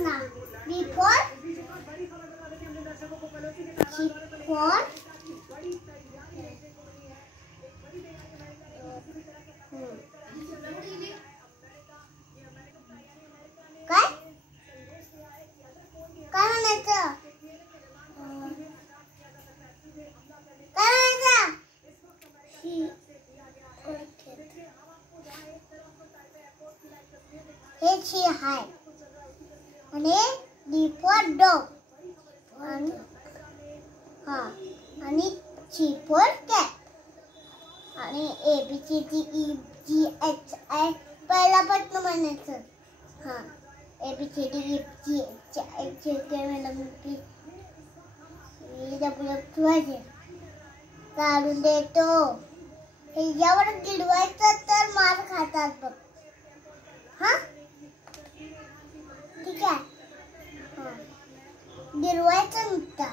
सुनना। B for chiffon. काय म्हणायचं? हे ची आहे आणि D for dog आणि आणि C for cat आणि A B C D E G H I पहिला पासून म्हणायचं. A B C D E G H I J K L M N P W X Y Z काढून देतो. हे यावर गिळवायचं तर मार खातात बघ. ठीक आहे. गिरवायचं नुसता.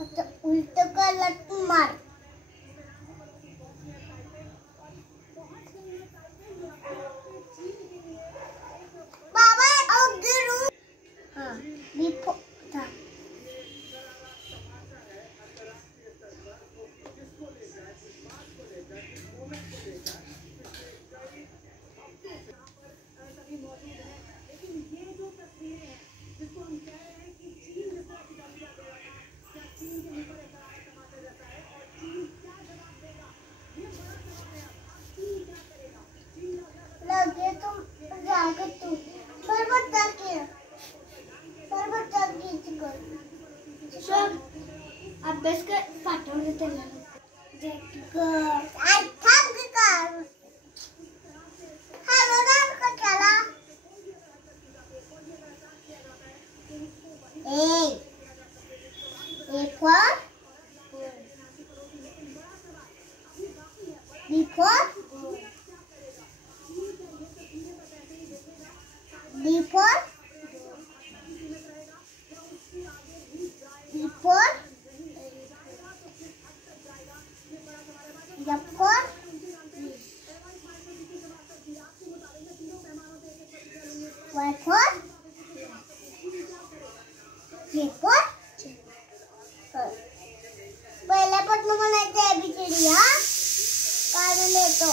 आता उलट केलं तू मार. बाबा अहो गिरू. अभ्यास कर पाठवले त्याला. पहिल्यापासून म्हणायचं ABCD काढून येतो.